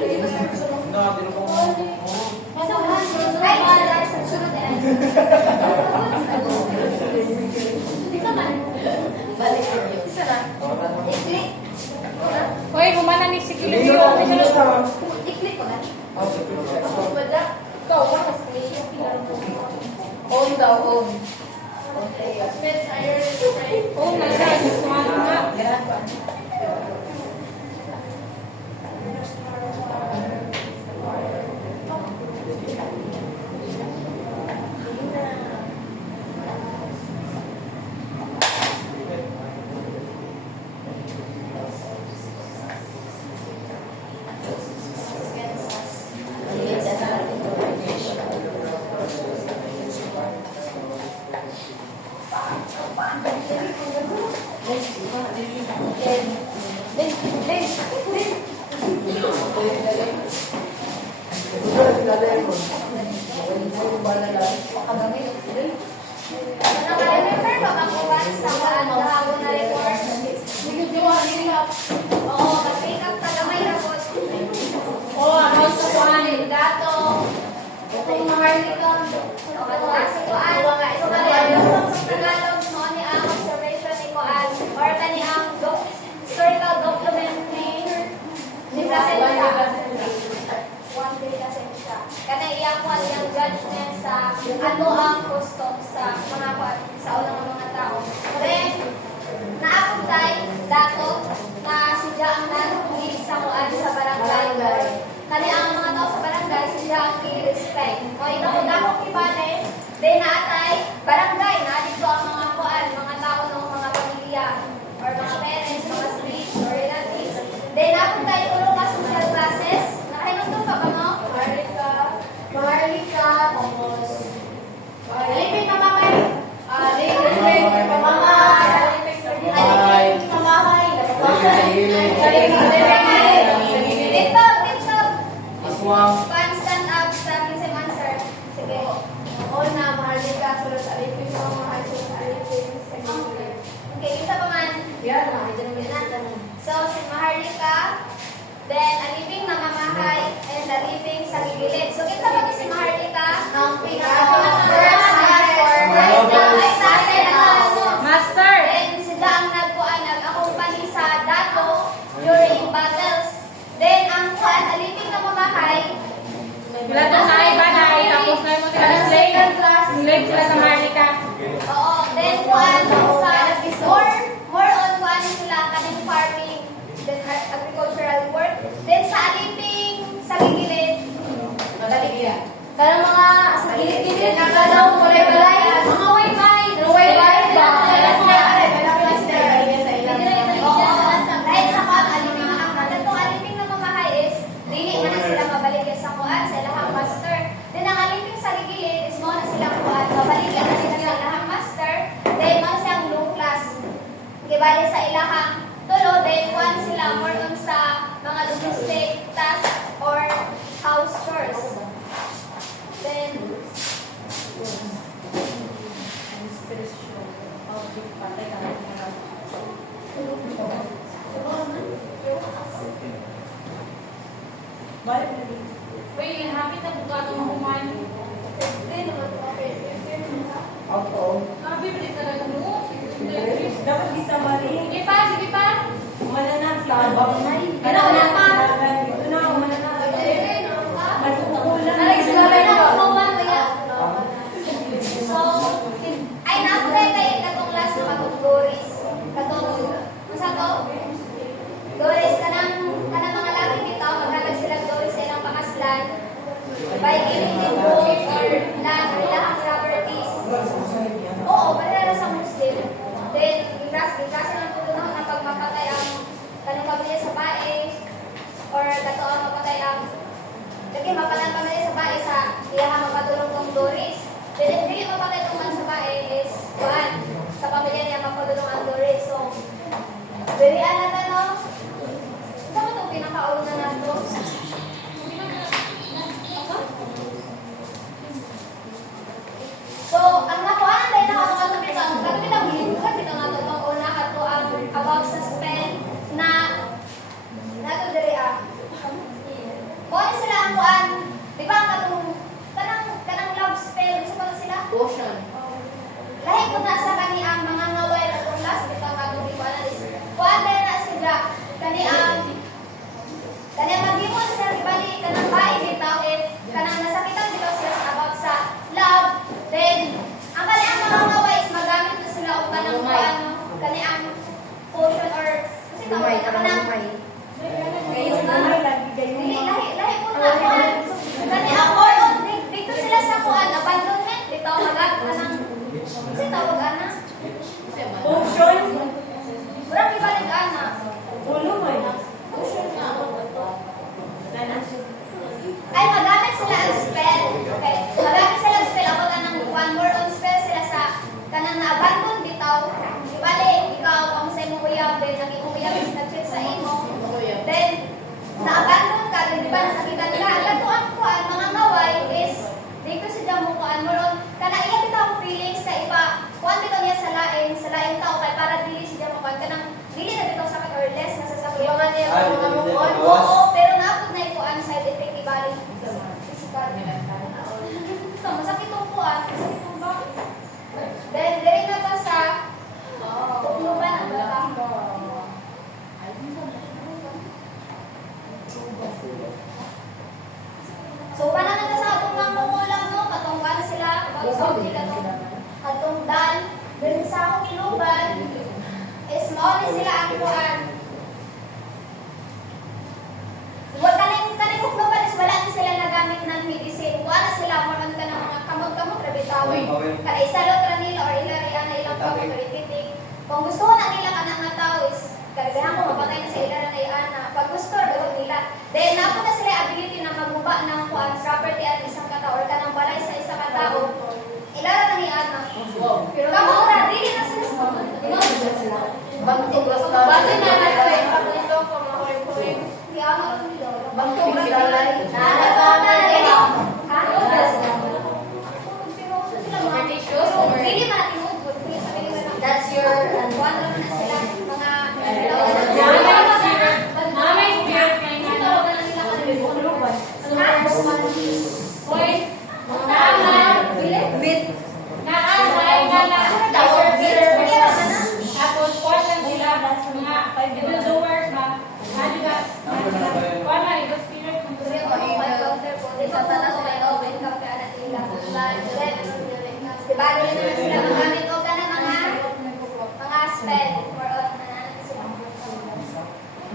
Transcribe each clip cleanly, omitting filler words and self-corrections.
Hoy, gumana ni si Kilo. I-click ko na. Ikaw, mas on daw, on. Oh my God, sumama nga. Ano ang custom sa mga sa unang mga tao. Then, naapugtay dato na sidya ang nanungin sa kuan sa barangay. Kani ang mga tao sa barangay sidya ang i-respect. O ito ko dako kibale, then naatay barangay na dito ang mga kuan, mga tao ng mga pamilya or mga parents, mga streets or relatives. Then naapugtay ulo ka social classes. Nakahinugtong ka ba no? Maharlika, tapos alipin mamamay. Alipin mamamay. Alipin mamamay. Dito. Pan stand up sa kinsem answer. Sige. Oo na, maharlika. Sulod alipin mamamay. Okay, isa pa man. So, si maharlika. Then, aliping mamamahay and aliping sa gigilid. So, kita ba si Maharlika? Ang Master! Then, sila ang nagkuan, nag-accompany sa dato during battles. Then, ang kuan, aliping mamamahay. Wala na sa iba na tapos na mo slave sila sa Maharlika. Oo. Then, kuan, sa more on kuan sila kaning farming, then agricultural work. Then, sa aliping sa gigilid, karang mga sa gilid-gilid, nakalaw mo balay, mga way-bay, dahil sa kuan, aliping na ang katong aliping na mamahay is, dili man na sila mabalik sa kuan, sa ilahang master. Then, ang aliping sa gigilid is mo na silang kuan, mabalik na sila sa ilahang master, then mo siyang low class. Kibali sa ilahang tulo, then kuan sila more on sa mga logistic task or house chores. Then, Uy, hapit na buka itong mahuman. Bibili talaga mo. Dapat bisa mali. Sige pa. Umana na sa bang na. Ano na pa? Ito na, umana na. Masukulan. Nag-explore na ako man kaya. So, ay na-apply kayo katong last na matungguris. Katong, masa to? Doris, kanang mga laki dito, magkagag silang doris sa ilang pakaslan. By giving them book or land, ilang properties. Oo, para sa Muslim. Then, kasi lang po doon na pag mapatay ang kanong pamilya sa bae or katoon mapatay ang lagi mapalang pamilya sa bae sa iyaha mapatulong kong Doris. Then, if hindi mapatay tuman sa bae is kuan sa pamilya niya mapatulong ang Doris. So, very alata no? Ito mo itong pinakauna na ito. So, ang nakuha na dahil nakakatapit ito, ang katapit ang hinukat ito nga ito, ang una kato ang about sa spell na nato diri bitaw na kanang Ngayon na may lagi kayo dili lahi po na kuan. Kani ako on dito sila sa kuan abandonment bitaw agad kanang kasi tawag ana. Function. Murag ibalik ana. Ulo mo eh. Ay, magamit sila ang spell. Okay. Magamit sila ang spell. Ako kanang one word on spell sila sa kanang na-abandon bitaw. Di bali, ikaw, ang sa imong uyabin, naging uyabin is nag-cheat sa imo. Then, na-abandon ka, then di ba nasakitan ka. Latuan ko, ang mga naway is, dito siya mo ko, more on, kana iya bitaw ang feelings sa iba. Kuan bitaw niya sa laing tao, kay para dili siya mo kanang dili na bitaw sa or less, nasasakulangan niya mga move on. Oo, pero naapot na ito ang side effect ni bali. Physical. So, masakit tong kuan, masakit tong bakit. Then, diri na to sa tukluban ang bata. So, paano na sa atong mga mamulang, no? Katong kuan sila, katong dan, diri sa akong iluban, is mao ni sila ang kuan. Wala kaning tukluban is wala ni sila nagamit ng medicine. Wala sila moron ka ng mga kamot-kamot ra bitaw. Kada isalot ra nila or ilarian na ilang kamot or ititik. Kung gusto na nila kanang nga tao is kargahan ko mapatay na sa ilaran na ana. Pag gusto ra nila. Then napo na sila ability na magguba ng kuan property at isang katao or kanang balay sa isang katao. Ilaran na ni ana. Pero kamo ra dili na sila sa Bantog las Bakit na natin pagpunto ko mahoy-hoy. Di ako Bantog las lalay. That's your one naman na sila mga Mamay spirit kayo Bit. Tapos, portion sila, mga evildoers ba? Ano ba? Wala, iba spirit.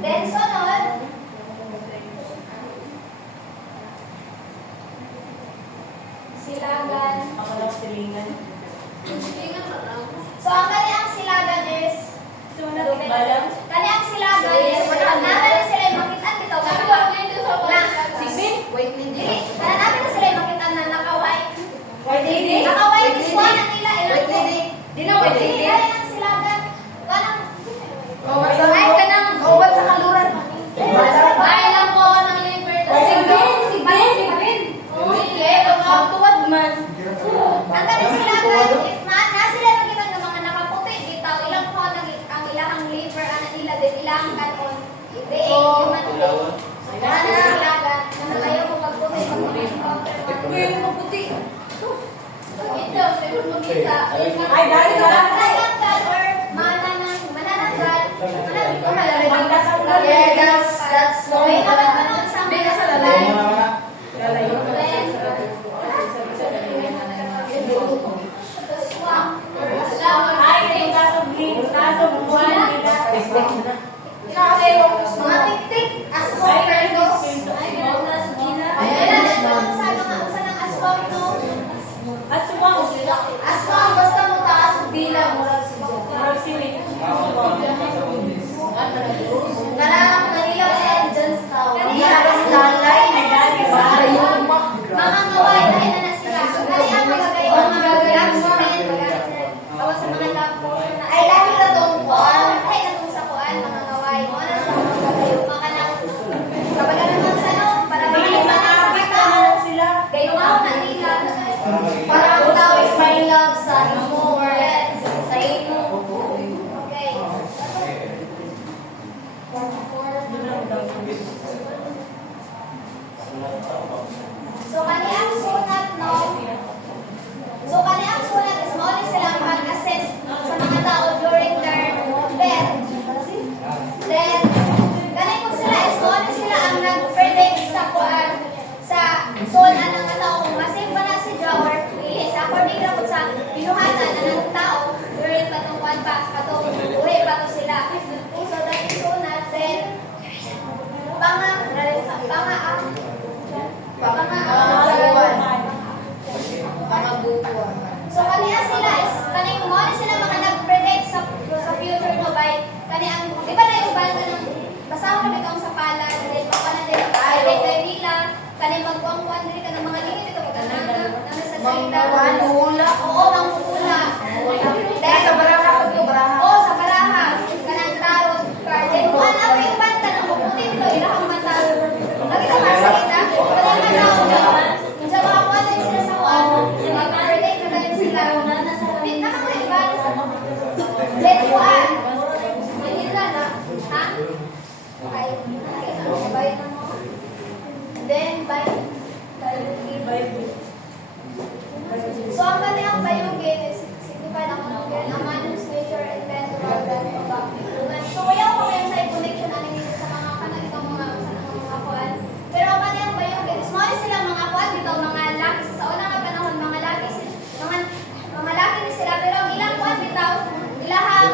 Then, sunod, silagan. Silingan. So, ang kaniang silagan is, Balang. kaniang silagan is, natin sila yung makitaan dito. Wait, hindi. Natin sila yung makitaan na nakaway. Wait, hindi. Nakaway, is one ang nila. Wait, hindi. Di na wait, hindi. Kaya ang silagan. Parang, Ay, kanang ubat sa kaluran. ay lang po ng libertad. Si Ben. Sige, Tuwad man. ang kanilang silagan, if na sila nakita ng mga nakaputi, bitaw, ilang po ang ilahang liver, ang nila din, ilang kanon. Hindi, human being. Ang silagan, na ayaw ko magputi, mag-encounter. Uy, yung maputi. Ito, siguro mo kita. Ay, dahil na. Manananggal or manananggal. Yeah, that's May nakakaroon sa mga lalay. Ay, yung tasog buwan nila. Mga tik-tik, aswang, perdos. Ayan, sa ng aswang, no? Aswang. Aswang, basta mo taas, bilang mo lang si Joe. Parang sili. Kanang nanilaw sa engines tao. Halos lalay. Nagani ba? Mga kaway, dahil na sila. Kaya ang magagayang cement, bawa sa mga laptop. Ay, lalo na itong kuan. Ay, natong sa kuan, mga kaway. Mga na sa mga kagayo. Mga kanang, kapag naman sa no, para maliman na sa mga tao. Sila. Gayo nga na nila. Para ang tao is may love sa sa salita. Manghula. Oo, manghula. Then, Sa baraha ko to, baraha. oo, sa baraha. Kanang tarot card. Then, kung ano pa yung banta na mabuti dito, ilahang mata. Lagi ka ba salita? Kanang mata. Sa mga kuwan din sila sa kuwan. Sa mga birthday, kagaling sila. Di, nakakaiba. Then, kuwan. Manila na. Ha? Ay, bayad na mo. Then, bayad. So, ang kanyang bayugin is signify na kung ang man's nature and natural value of human. So, kaya ko kayo sa connection namin dito sa mga kanalitang mga kuan. Pero ang kanyang bayugin is mga sila mga kuan dito, mga laki. Sa una nga panahon, mga laki ni sila. Pero ang ilang kuan dito, ilahang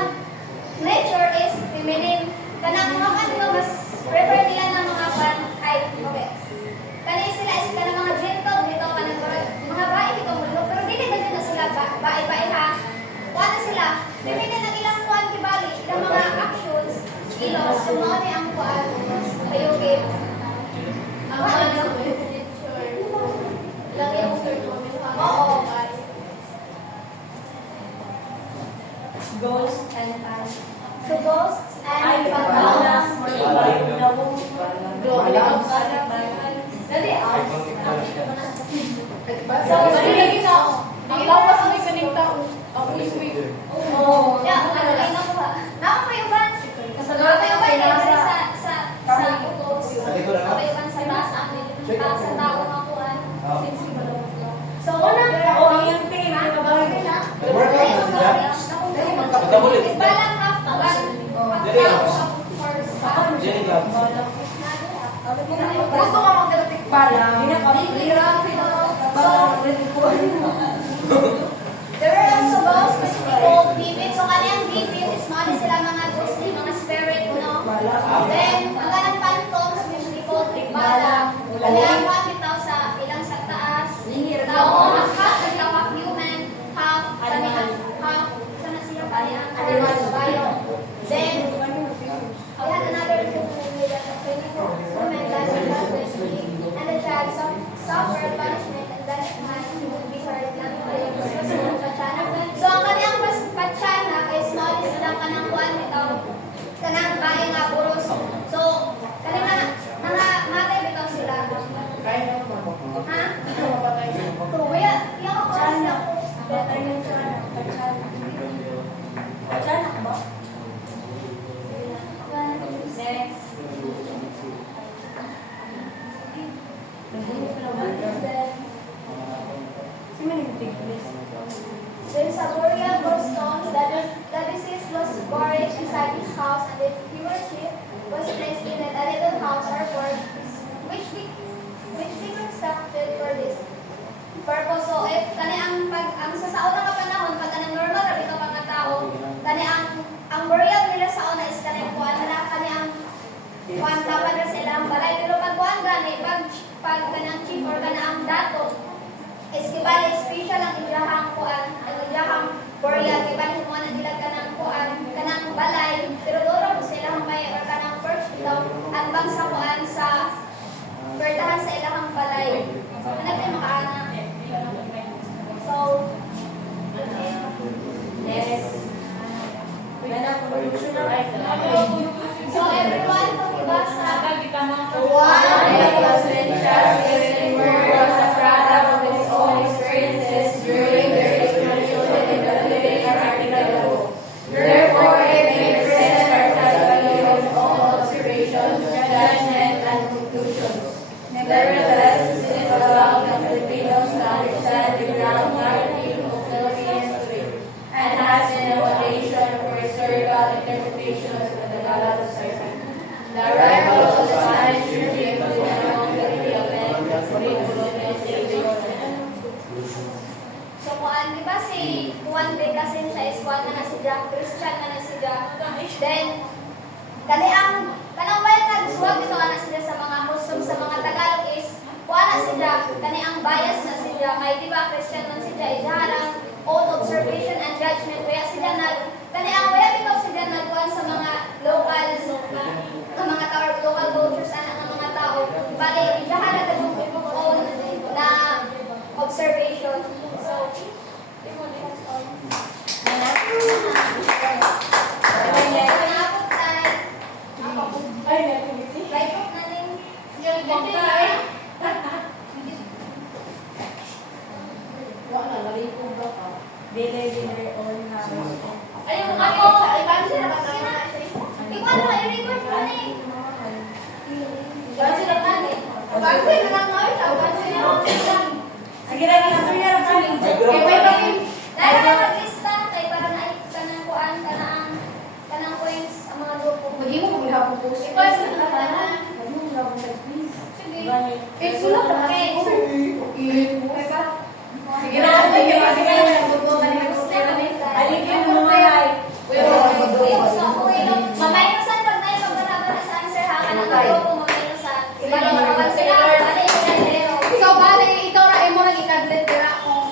nature is feminine. Kanang mga kuan dito, mas prefer nila ng mga kuan ay, okay. Kanay sila is kanang mga gentle dito, kanang mga bae dito mulo, pero dili ba na sila bae ha? Kuan na sila, feminine ang ilang kuan kibali, ilang mga actions, kilos, so mga ni ang kuan, ayugin. Ang mga lang yung oo. Ghost and past. So ghosts and Ay, pagbawas. Dali ah. So, lagi na ako. Ang lawas ng kaning tao. Ako iswi. Oh, ya, ano kayo nakuha? Nakapayuban. Nakapayuban kayo sa utos. Nakapayuban sa taas amin. Sa tao nakuhaan. So, unang yung tingin na kabahay na. balang half uwan. Gusto ka magdating pala. There are also ghosts, which we call demons. So, kanyang demons is mga sila mga ghosts, mga spirit, no? Then, ang kanang phantoms, which we call tikbalang. Kanyang mga bitaw sa ilang sa taas. Tao, half human, half, sana siya kanyang bayo. Then, we had another woman that and the child suffered punishment and that man would be heard so ang kanyang patsyana is knowledge sila kanang kuan bitaw kanang bae nga puros so kanina matay bitaw sila ha? Kuya, yung ako Better yung sana. Pachana ba? next Then sa burial stones, the deceased was buried inside his house, and the stewardship was placed in a little house or fort, which they constructed for this purpose. So, if kani ang sa sauna nga panahon, pag kanang normal ra bitaw mga tao, kani ang burial nila sa una is kani kuan na kani ang kuan dapat na sila ang balay. Pero pag kuan gani, pag kanang chief or kanang dato, is kibali special ang ilahang kuan, ang ilahang burial, kibali mo na nila kanang kuan, kanang balay, pero duro mo sila may or kanang perch daw, ang bang sa kuan sa bertahan sa ilahang balay. Ano tayo makaana? So, Yes. so everyone, pakibasa. Therefore, it may present our category of all observations, judgment, and conclusions. Nevertheless, it is allowed the Filipinos to understand the groundwork of Philippine faith, and has been a foundation for historical interpretation of the Tagalog Society. The arrival of the Spanish regime was among the development of curriculum and civilization. So, kuan, di ba si Juan de Casin siya is kuan na siya, Christian na siya. Then, kani ang kanang bayan nagsuwag dito na siya sa mga Muslim, sa mga Tagalog is kuan na siya, kani ang bias na siya. Kay di ba Christian man siya, idaharang own observation and judgment. Kaya sila kani ang wala dito sila nagkuan sa mga local cultures ang mga tao. Bali, idaharang yung own na observation. Pansin na lang, Noy. Pansin na lang. Sige na, answer niya lang kami. Okay, may bagay. Dahil na maglista, kay para na kanang kuan, kanang points, ang mga grupo. Hindi mo kung hapon po. Ikaw, sa tanan. Sige. Eh, sulat na. Okay. Sige na, sige na, sige na. Alipin mo mga ay. Mamayosan pag tayo pagkalaban sa answer ha, kanang grupo mamayosan. Iba na makawan sila, bali yung zero. Ikaw ba, ito ra mo nang ikadlit dira kung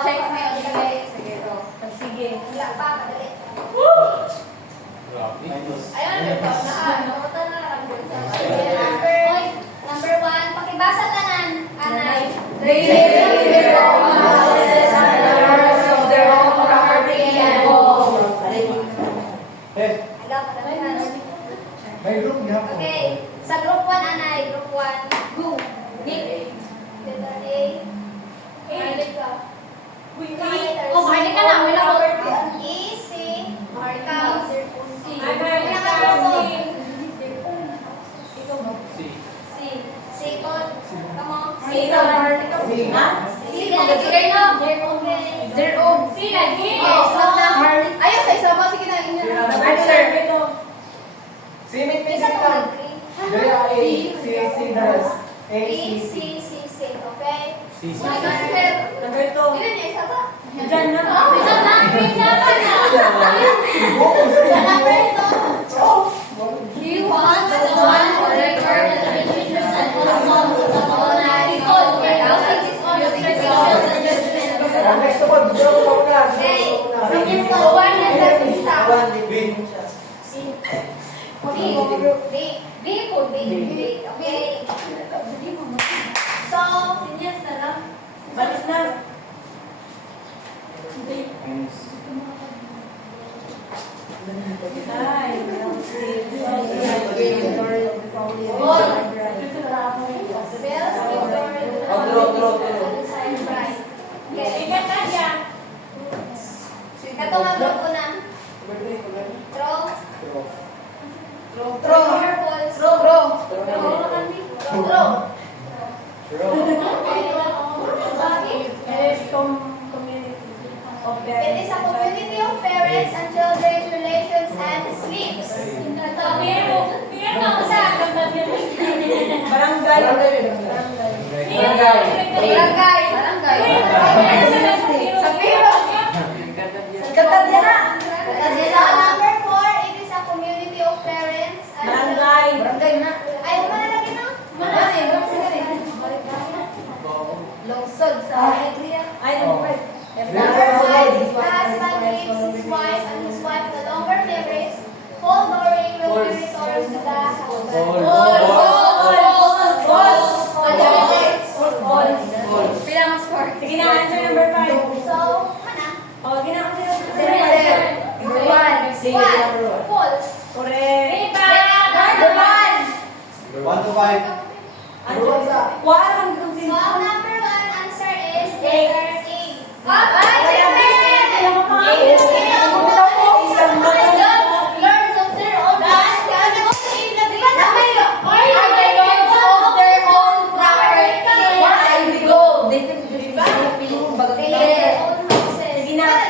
check mo yung ikadlit. Sige, ito. Sige. Wala pa, madali. Minus. Ayun, ito, nakutan na lang. Oy, number 1, pakibasa tanan, anay. They live in their own houses and owners of their own property and homes. Eh, Agaw, madali. may group niya po. Okay, sa group 1, anay, group 1. Go. Letter A. Mahilig ka. Oh, mahilig ka na, wala ko. E, C. Ikaw. Ay, C. C. C, Cod. Come on. C, ikaw, mahilig ka. Ha? C, sige na. Okay. Their own. Oh, stop na. Ayun, sa isa ba? Sige na, inyo. Answer. Isa to mag-green. Dari A, C, C, das. A, B, C, C, C, C. Okay? C, C. Number 2. Ilan niya? Isa ba? Diyan na. You want the one who record the religious and wholesome to the whole night. Oh, my God. This is all the traditions and judgments. Next one, bigyan ko na. Okay. So, one letter kita. B. B. B po, B. B. Okay. So, sinyas na lang. Balis na. Ay, Bells, Draw. Okay. Ito nga grupo na. Draw. Draw. Or false. Draw. Draw. It is a community of parents and children's relations and sleeps. Ito. Isa. Barangay. Barangay. Sa pero. Katad yan na. Number 4, it is a community of parents and Barangay. Barangay na. Ay, manalagin na? Lungsod sa Ay, number 5. Number 5, the husband leaves his wife and his wife no longer marries. Full glory will be restored to the household. Bilang ang score. Sige na, answer number 5. So, mana? O, gina answer number 5. One. False. Correct. Number 1. 1 to 5. Wala kang dito So, ang number 1 answer is A. letter A. Ay, Lords of their own Sige na.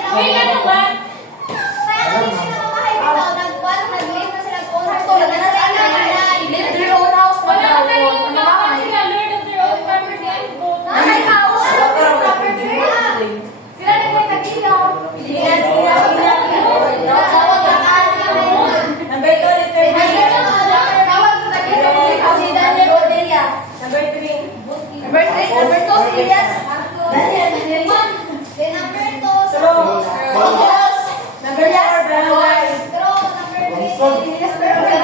Number 2, letter B. Number 3. Number 2, serious. True. Number 4, barangay. Number 3,